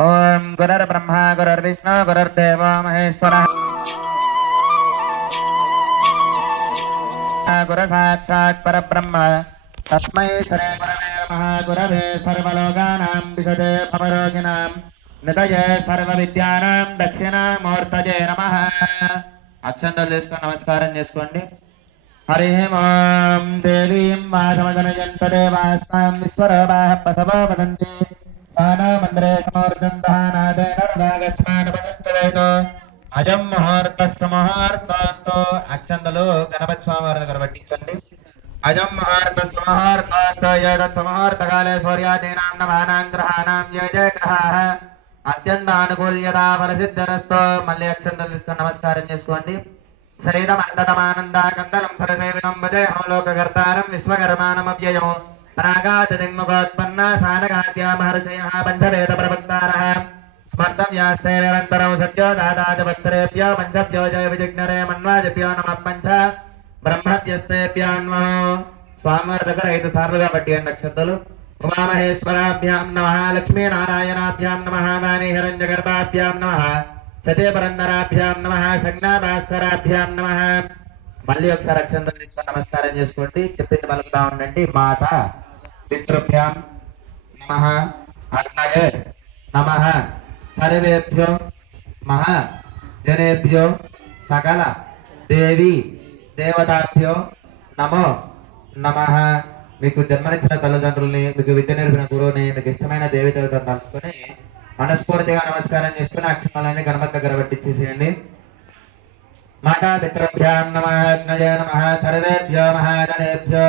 ఓం గురర్బ్రహ్మ గురర్విష్ణు గురర్దేవ మహేశ్వర. గురసాక్షాత్ పరబ్రహ్మ. తస్మై శ్రీ గురవే మహాగురవే గురవే సర్వలోకానాం విశదే భవరోగిణాం. నిదయే సర్వ విద్యానాం దక్షిణామూర్తజే నమ. అక్షంతలు చేసుకొని నమస్కారం చేసుకోండి. హరి ఓం దేవీం వాసమదనజంతదేవాస్తాం విశ్వరూపాः బసవో వదంతి. సానామంద్రే సమోర్ధంతః నాదేనర్వాగస్మానపసస్తదైతో అజం ముహూర్తస్సు ముహూర్తస్తు అక్షంతలు గణపతి స్వామి వారి దగ్గర పట్టించండి అజం ముహూర్తస్సు ముహూర్తస్తు సూర్యాదీనాం జయ అత్యంత అనుకూల్యత ఫలసిద్ధరస్తో. మళ్ళీ అక్షంతలు ఇస్తూ నమస్కారం చేసుకోండి. శరీరమంతతమానందాకందలం సరసేవినం వదేహం లోకకర్తారం విశ్వకర్మాణమవ్యయం ప్రాగాదిముఖోత్పన్న సానగాద్యా మహర్షయ పంచవేద ప్రవక్తారः స్మర్తవ్యాస్తే నిరంతరం సత్యో దాదాదివక్తరేభ్యో పంచభ్యో జయ విజిగ్నరే మన్వాదిభ్యో నమ పంచ బ్రహ్మభ్యస్తేభ్యాన్మో స్వామివారి దగ్గర ఐదు సార్లుగా పట్టి నక్షత్రాలు ఉమామహేశ్వరాభ్యాం నమ లక్ష్మీనారాయణాభ్యాం నమ వాణి హిరణ్యగర్భాభ్యాం నమ సతే పరందరాభ్యాం నమ సంజ్ఞా భాస్కరాభ్యాం నమ మళ్ళీ ఒకసారి అక్షంతలు తీసుకొని నమస్కారం చేసుకోండి. చెప్పింది పలుకుతా ఉండండి. మాత పితృభ్యాం నమ అగ్నయే నమ సర్వేభ్యో మహా జనేభ్యో సకల దేవి దేవతాభ్యో నమో నమ. మీకు జన్మనిచ్చిన తల్లిదండ్రుల్ని మీకు విద్య నేర్పిన గురువుని మీకు ఇష్టమైన దేవి దేవతను తలుచుకొని మనస్ఫూర్తిగా నమస్కారం చేసుకుని అక్షరాలన్నీ గణపతి దగ్గర పట్టించేసేయండి మాతా పితృభ్యాం నమ అగ్నయ నమ సర్వేభ్యో మహాజనేభ్యో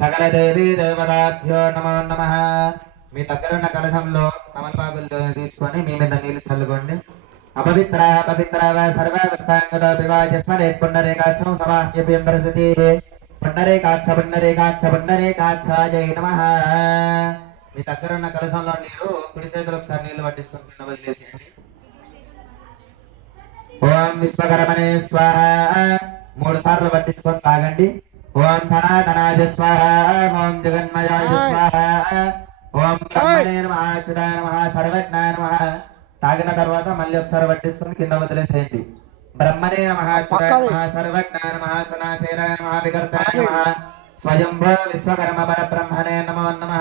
సకల దేవీ దేవతాభ్యో నమో నమ మీ దగ్గర ఉన్న కలశంలో తమలపాకులు తీసుకొని మీ మీద నీళ్ళు చల్లుకోండి. అపవిత్ర అపవిత్ర సర్వావస్థాంగత వివాజస్మరే పుండరేకాక్షం సమాహ్యభ్యం ప్రసతి పుండరేకాక్ష పుండరేకాక్ష పుండరేకాక్షాయ నమ. మీ దగ్గర ఉన్న కలశంలో నీరు కుడి చేతులు ఒకసారి నీళ్ళు పట్టించుకొని కింద వదిలేసేయండి. ఓం విశ్వకర్మణే స్వాహ. మూడు సార్లు పట్టించుకొని తాగండి. ఓం సనాతనాయ స్వాహ. ఓం జగన్మయాయ స్వాహ. ఓం బ్రహ్మణే నమ అచ్యుతాయ నమ సర్వజ్ఞాయ నమ. తాగిన తర్వాత మళ్ళీ ఒకసారి పట్టించుకొని కింద వదిలేసేయండి. బ్రహ్మణే నమ అచ్యుతాయ నమ సర్వజ్ఞాయ నమ సనాశేనాయ నమ వికర్తాయ నమ. స్వయంభ విశ్వకర్మ పరబ్రహ్మణే నమో నమ.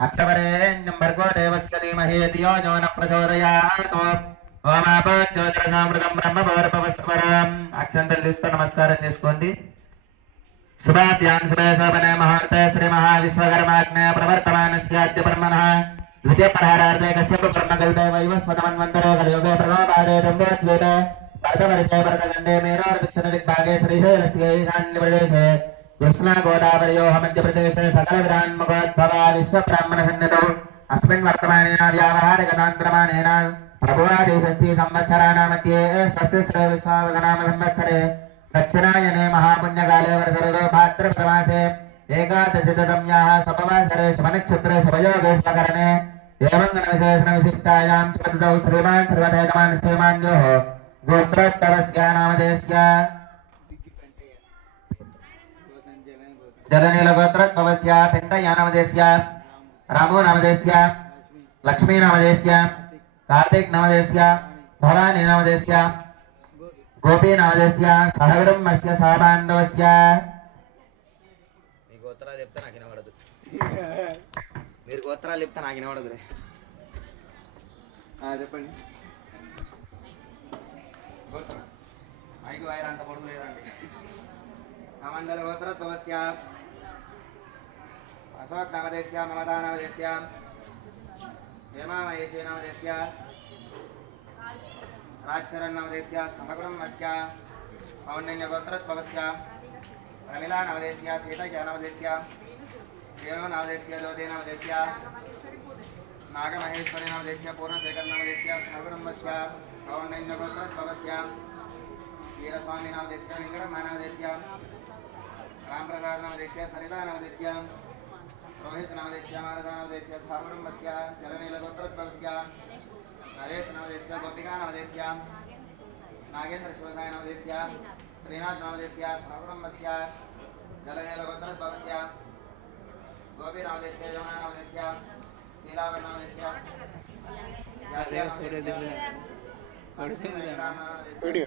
అక్షవరేణ్యం భర్గో దేవస్య ధీమహి ధియో యో న ప్రచోదయాత్. ఓమాపజ్యోతిరసామృతం బ్రహ్మ పౌరపవస్వరం అక్షంతలు తీసుకొని నమస్కారం చేసుకోండి. శుభాద్యాం శుభే శోభనే మహోర్తే శ్రీ మహావిశ్వకర్మాజ్ఞ ప్రవర్తమానస్యాద్య బ్రహ్మణ. ద్వితీయ ప్రహారార్థే కశ్యప బ్రహ్మకల్పే వైవస్వతమన్వంతరో కలియుగే ప్రథమపాదే దండోద్వీపే భరతవర్షే భరతఖండే మేరోర్ దక్షిణ దిగ్భాగే శ్రీశైలస్య ఈశాన్య ప్రదేశే కృష్ణా గోదావరయోः మధ్యప్రదేశే సకల విరాన్ముఖోద్భవ విశ్వబ్రాహ్మణ సన్నిధౌ అస్మిన్ వర్తమానేన వ్యావహారికతాంత్రమానేన ప్రభువాదిషష్ఠి प्रभुवादेशस्ति संवत्सराणामध्ये स्वस्य श्रेविश्वामगणाम संवत्सरे दक्षिणायने महापुण्यकाले वर्षरतो भाद्रपदमासे एकादशतम्याः समवासरे समनक्षत्रे समयोगेश्वकरणे देवङ्गनविशेषणविशिष्टायां स्वदौ श्रीमान् सर्वधेतमान् श्रीमान्योः गोत्रोत्तमस्य नामधेयस्य जलनीलगोत्रोत्तमस्य पिण्डया नामधेयस्य रामो नामधेयस्य लक्ष्मी కార్తీక్ నమదేశ్య భవాని నమదేశ్య గోపీ నామదేస్య సహకుటుంబస్య సహబాంధవస్య. మీ గోత్రాలు చెప్తే నాకు వినబడదు. మీరు గోత్రాలు చెప్తే నాకు వినబడదు చెప్పండి గోత్రం ఐదు వైర్ అంత పొడుగు లేదండి కమండల గోత్రోద్భవస్య అశోక్ నామదేశ్య మమతా నామదేశ్య. హేమామయేశే నామదేశ్య సమగుణం నామదేశ్య సమకుటుంబస్య ప్రమిళా నవదేశ్య సీతయ్య నవదేశ్య వేణు నవదేశ్య లోదే నవదేశ్య నాగమహేశ్వరి నవదేశ్య పూర్ణశేఖర్ నవదేశ్య సమకుటుంబస్య పౌండన్య వీరస్వామి నవదేశ్య వెంకటమ్మ నవదేశ్య రామప్రసాద్ నవదేశ్య సరితా నవదేశ్య రోహిత్ నవదేశ్య మానస నవదేశ్య సహకుటుంబస్య జలనీలగోత్రోద్భవస్య నరేష్ నవదేశ్య గోపికా నవదేశ్య నాగేంద్ర శివసాయ నవదేశ్య శ్రీనాథ్ నవదేశ్య సహకుటుంబస్య జలనీలగోత్రోద్భవస్య గోపీ నవదేశ్య యమునా నవదేశ్య శ్రీలావణ నవదేశ్య వీడియో.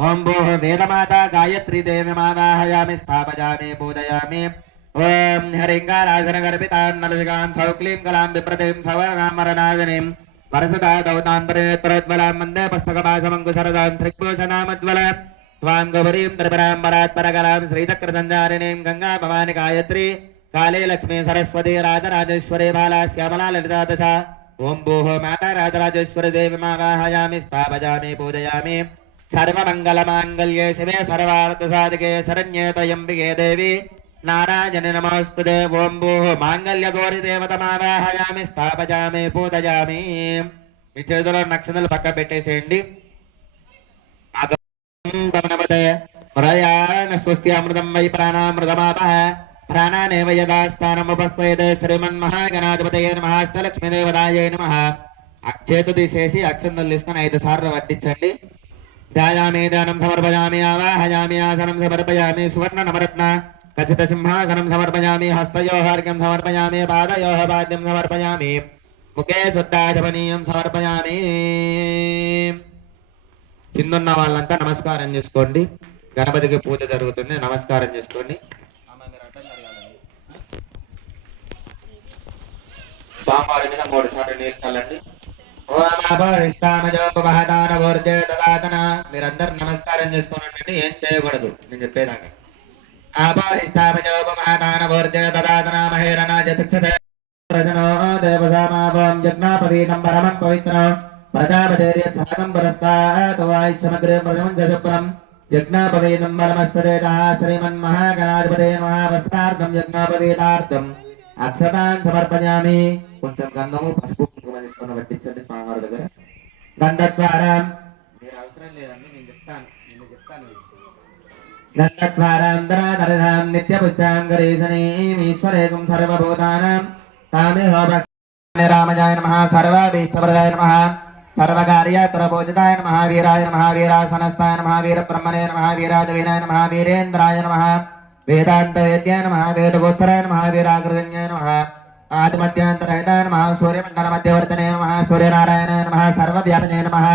ॐ भोः वेदमाता गायत्री देवीमावाहयामि स्थापयामि, पूजयामि। ॐ हरिङ्गाराधनगर्भितां नलसिकां, सौक्लीं कलां, विप्रतिं सवर्णामरनादिनीं वरसदा दौतान्तरनेत्रोज्वलां वंदे पुस्तकपाशमङ्कुशरदां श्रीभूषणामज्वल त्वां गौरीं, त्रिपुरां परात्परकलां श्रीचक्रसञ्चारिणीं गायत्री। काले लक्ष्मी, सरस्वती, राजराजेश्वरी, बाला, श्यामला, ललिता दशा। ॐ भूः माता राजराजेश्वरी, देवी मावाहयामि स्थापयामि, पूजयामि। सर्वमङ्गलमाङ्गल्ये शिवे सर्वार्थसाधिके शरण्ये त्र्यम्बिके देवी నారాయణ నమస్తుదే ఓం భూః మాంగళ్య గౌరి దేవతమావాహయామి స్థాపయామి పూజయామి మీ చేతిలో నక్షత్రాలు పక్క పెట్టేసేయండి గమనపదే ప్రయాణ స్వస్తి అమృతం వై ప్రాణామృతమాపహ ప్రాణానేవ యదా స్థానముపస్పయతే శ్రీమన్మహాగణాధిపతయే నమః అష్టలక్ష్మీదేవతాయే నమః చేతు తీసేసి అక్షంతలు తీసుకొని ఐదు సార్లు వడ్డించండి ధ్యాయామి దానం సమర్పయామి ఆవాహయామి ఆసనం సమర్పయామి సువర్ణ నవరత్న కచిత సింహాసనం సమర్పయామి హస్తయోహార్ఘ్యం సమర్పయామి పాదయోహ పాద్యం సమర్పయామి ముఖే శుద్ధాశపనీయం సమర్పయామి కిందున్న వాళ్ళంతా నమస్కారం చేసుకోండి. గణపతికి పూజ జరుగుతుంది నమస్కారం చేసుకోండి. ఆమె స్వామివారి మీద మూడు సార్లు నీళ్ళు చల్లండి. మీరందరూ నమస్కారం చేసుకొని ఉండండి ఏం చేయకూడదు. నేను చెప్పేదాకా ఆపహిష్టామజోపమహదానవోర్జేతదాతన మహేరణ చతుక్షతే ప్రజనో దేవసామాభం యజ్ఞాపవీతం పరమం పవిత్రం ప్రజాపతిర్యత్సాగం పురస్తాతో ఆయుష్యమగ్రే ప్రజమం యజ్ఞాపవేదం బలమస్పదేతః శ్రీమన్మహాగణాధిపతే మహావస్త్రార్థం యజ్ఞాపవేదార్థం అక్షతాన్ సమర్పయామి. కొంచెం గంధము పసుపు తీసుకొని పట్టించండి స్వామివారి దగ్గర గంధద్వారం మీరు అవసరం లేదండి నేను చెప్తాను నేను చెప్తాను గంధద్వారాంతరాధరధాం నిత్య పుష్టాం గరీశనీం సర్వభూతానాం. తామే హోభక్తి రామజాయ నమః సర్వాభీష్టప్రదాయ నమః సర్వకార్యకరభోజితాయ నమః వీరాయ నమః మహావీరాజవీనాయ మహావీరేంద్రాయ నమ నమః వీరాజవీనాయ నమః వీరేంద్రాయ నమః. వేదాంత వేద్యాయ నమః వేదగోత్తరాయ నమః వీరాగ్రజన్యాయ నమః ఆదిమధ్యాంతరహితాయ నమః సూర్యమండల మధ్యవర్తనే నమః సూర్యనారాయణాయ నమః సర్వవ్యాపనే నమః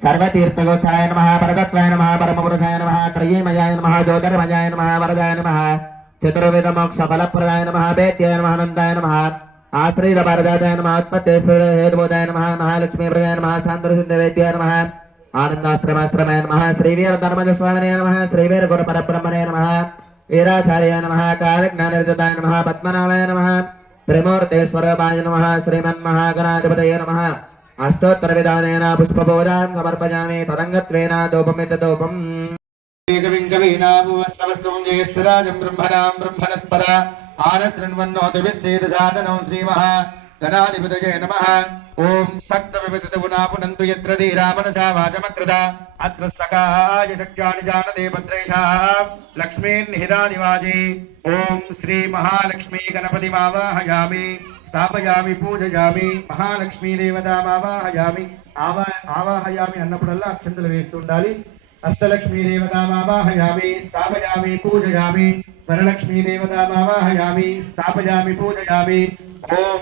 సర్వతీర్థగోత్రాయ నమః పరతత్వాయ నమః పరమపురుషాయ నమః త్రయీమయాయ నమః జ్యోతిర్మయాయ నమః వరదాయ నమః చతుర్వేద మోక్ష ఫలప్రదాయ నమః వేద్యాయ నమః అనంతాయ నమః ఆశ్రయ భారదాయ నమః ఆత్మతే హేతుబోధాయ నమః మహాలక్ష్మీ ప్రదాయ నమః సాంద్రశుద్ధ వేద్యాయ నమః ఆనందాశ్రమాశ్రమాయ నమః శ్రీవీర ధర్మజ శ్రీమన్మహాగణాధిపతయ అష్టోత్తర విధానేన పుష్పబోధాన్ సమర్పయామి తదంగత్వేన జ్యేష్ఠరాజం బ్రహ్మణాం బ్రహ్మణస్పద ఆనశృణ్వన్నోతిభిశ్చేదసాదనం శ్రీమహా ధనాధిపతయ నమ ఓం సక్త వివిధ గుణాపునంతు యత్ర ధీరామనసా వాచమక్రద అత్ర సకాయ శక్యాని జానదే భద్రైషా లక్ష్మీర్నిహితాదివాజీ ఓం శ్రీ మహాలక్ష్మీ గణపతి మావాహయామి స్థాపయామి పూజయామి మహాలక్ష్మీ దేవతామావాహయామి ఆవా ఆవాహయామి అన్నప్పుడల్లా అక్షంతలు వేస్తుండాలి। అష్టలక్ష్మీ దేవతామావాహయామి స్థాపయామి పూజయామి। వరలక్ష్మీ దేవతామావాహయామి స్థాపయామి పూజయామి। ఓం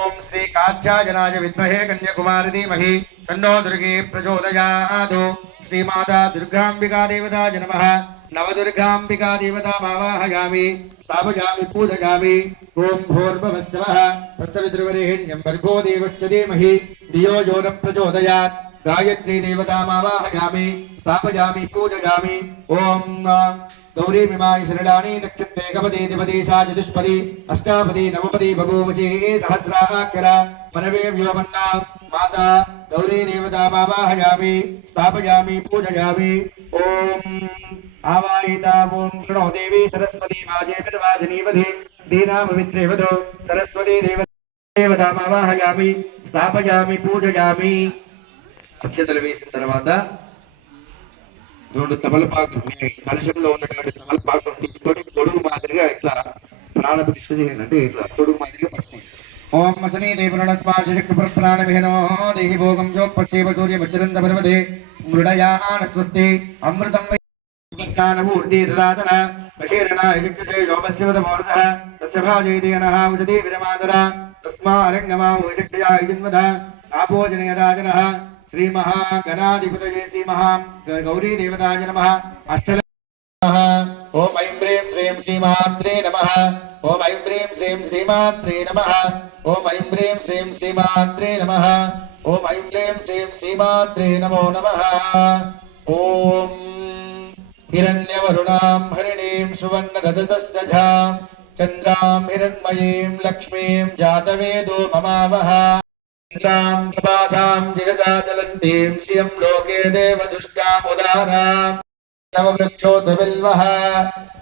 ఓం శ్రీ కాత్యాయనాయ విద్మహే కన్యాకుమారి ధీమహి తన్నో దుర్గే ప్రచోదయాదు శ్రీమాతా దుర్గాంబికా దేవతాయ నమః నవదుర్గాంబికా దేవతామావాహయామి స్థాపయామి పూజయామి ఓం భూర్భవస్తవః తస్య విద్రువరేణ్యం భర్గో దేవస్య ధీమహి ధియో యో న ప్రచోదయాత్ గాయత్రీ దేవతామావాహయామి స్థాపయామి పూజయామి ఓం గౌరీ మిమాయి శరణాని నక్షత్రే గపతి దిపతి సా చతుష్పది అష్టాపది నవపది బభూవసి సహస్రాక్షర పరవే వ్యోమన్నా మాతా గౌరీ దేవతామావాహయామి స్థాపయామి పూజయామి ఓం ఆవాహిత ఓం శృణో దేవి సరస్వతి వాజే వాజనీవధి దీనా పవిత్రే వధో సరస్వతి దేవ దేవతామావాహయామి స్థాపయామి పూజయామి అక్షతలు వేసిన తర్వాత రెండు తమలపాకులు మీ కలశంలో ఉన్నటువంటి తమలపాకులు తీసుకొని తొడుగు మాదిరిగా ఇట్లా ప్రాణ ప్రతిష్ఠ చేయండి అంటే ఇట్లా తొడుగు మాదిరిగా పట్టుకోండి ఓం వసనీ దేవరుణ స్పార్శక్తి ప్రాణ విహనో దేహి భోగం జోపస్యేవ సూర్య వజ్రంద పరమదే మృడయాన స్వస్తి అమృతం వశీరణాయ తస్య తస్మారంగమా జన్మద నాపోజనయదాజనః శ్రీ మహాగణాధిపతయే శ్రీ మహా గౌరీ దేవతాయ నమ. అష్టల ఓం ఐం హ్రీం శ్రీం శ్రీమాత్రే నమ. ఓం ఐం హ్రీం శ్రీం శ్రీమాత్రే నమ. ఓం ఐం హ్రీం శ్రీం శ్రీమాత్రే నమ. ఓం ఐం హ్రీం శ్రీం శ్రీమాత్రే నమో నమ. ఓం హిరణ్యవరుణాం హరిణీం సువర్ణదదతశ్చాం చంద్రాం హిరణ్మయీం లక్ష్మీం म् तपासाम् जिगजा चलन्तीम् श्रियम् लोके देवदुष्टामुदाराम् नववृक्षोद्विल्वः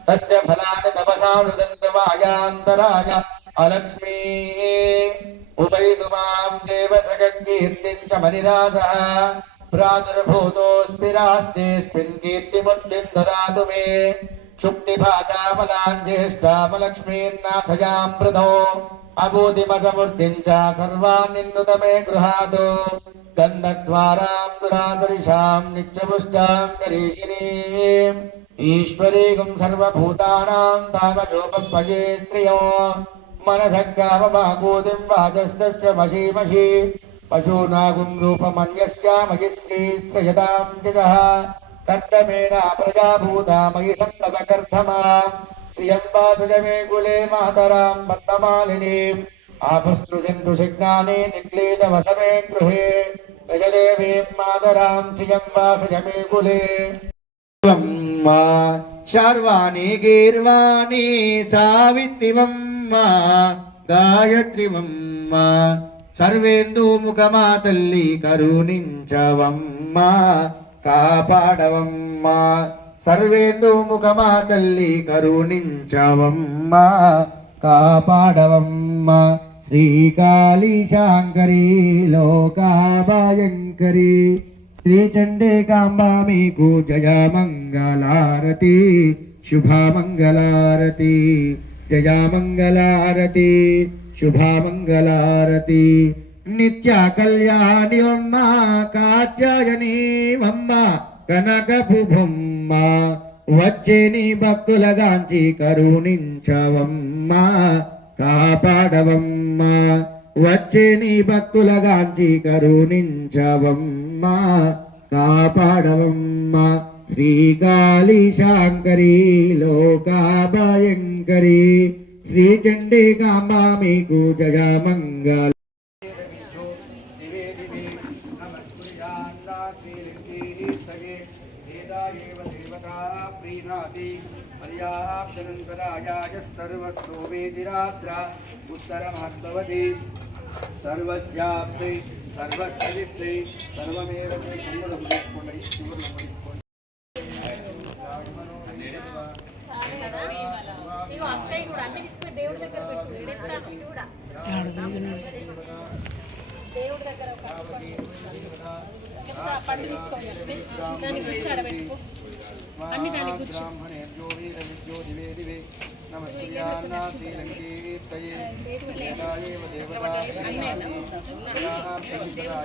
तस्य फलानि तपसा रुदन्तमायान्तराय अलक्ष्मी। उपैतु माम् देवसगद्वीर्तिम् च मनिरासः प्रादुर्भूतोऽस्मि रास्तेऽस्मिन् कीर्तिमुक्तिम् ददातु मे। शुक्तिभाषाफलाञ्जेष्टापलक्ष्मीर्नाथयामृतो अबोधिमसमूर्तिं च मे गृहातो। गन्धद्वारां दुरादरिशां नित्यपुष्टां करीषिणीम् ईश्वरीगुं सर्वभूतानां तावजोपपये स्त्रियो। वाचस्तस्य मशी मशी पशूनागुं रूपमन्यस्य मयि स्त्रीस्त्रयतां च प्रजाभूता मयि सम्पदकर्थमा श्रियं वासज मे कुले मातरां पद्ममालिनीम् आपस्तृजन्तु शिग्नानि चिक्लीतवसमे गृहे रजदेवीं मातरां श्रियं वासज मे कुले శార్వాణి గీర్వాణి సావిత్రివమ్మ గాయత్రివమ్మ సర్వేందు ముఖమా తల్లి కరుణించవమ్మ కాపాడవమ్మ సర్వేందు ముఖమా తల్లి కరుణించవమ్మ కాపాడవమ్మ. శ్రీకాళీ శాంకరి లోకాభయంకరి. శ్రీచండికాంబా మీకు జయ మంగళారతి శుభమంగళారతి. జయ మంగళారతి శుభమంగళారతి. నిత్య కళ్యాణి అమ్మ కాచాయని అమ్మ కనకపుభమ్మ వచ్చే నీ భక్తులగాంచి కరుణించవమ్మా కాపాడవమ్మా. వచ్చే నీ భక్తులగాంచి కరుణించవమ్మా కాపాడవమ్మా. శ్రీకాళీ శాంకరి లోకాభయంకరి శ్రీ కాంబా మీకు జయ కూడా అన్ని తీసుకుని దేవుడి దగ్గర పెట్టు ఏడెక్కడ ఇది కూడా. దేవుడి దగ్గర పండు తీసుకోండి. దాన్ని గుచ్చి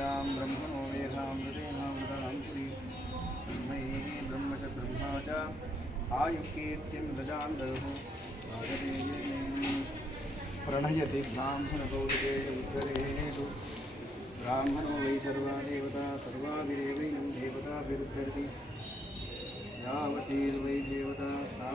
वेदां ब्रह्मणो वेदां पुरी ब्रह्म च। ब्रह्मा च आयुकीर्तिं ददान्दहो प्रणयति ब्राह्मणो वै सर्वा देवता सर्वाभिरेवैनं देवताभिरुद्धरति। यावतीर्वै देवता, सा